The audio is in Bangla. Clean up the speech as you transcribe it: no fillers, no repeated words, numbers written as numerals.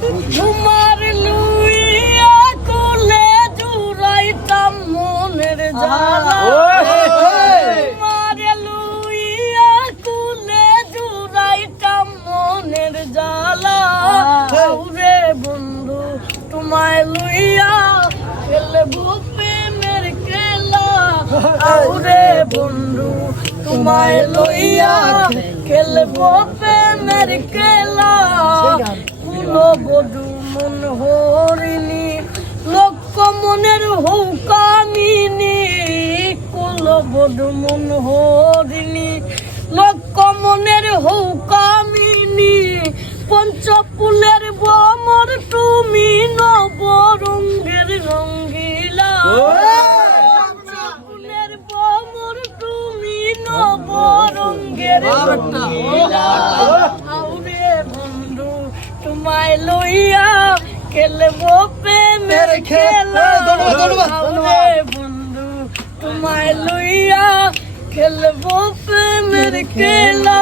তোমার লুইয়া কোলে জুড়াইতাম মনের জ্বালা তোমার লুইয়া কোলে জুড়াইতাম মনের জ্বালা ওরে বন্ধু তোমায় লুইয়া খেলবো প্রেমের খেলা ওরে বন্ধু তোমায় লইয়া খেলবো প্রেমের খেলা কুলো বধু মন হরিণী লক্ষ মনের হৌকামিনী কুলো বধু মন হরিণী লক্ষ মনের হৌকামিনী পঞ্চফুলের বমর তুমি নবরঙ্গের রঙ্গিলা পঞ্চফুলের বমর তুমি নবরঙ্গের রঙ্গিলা আউরে বন্ধু তোমায় লইয়া খেলবো প্রেমের খেলা আউরে বন্ধু তোমায় লইয়া খেলবো প্রেমের খেলা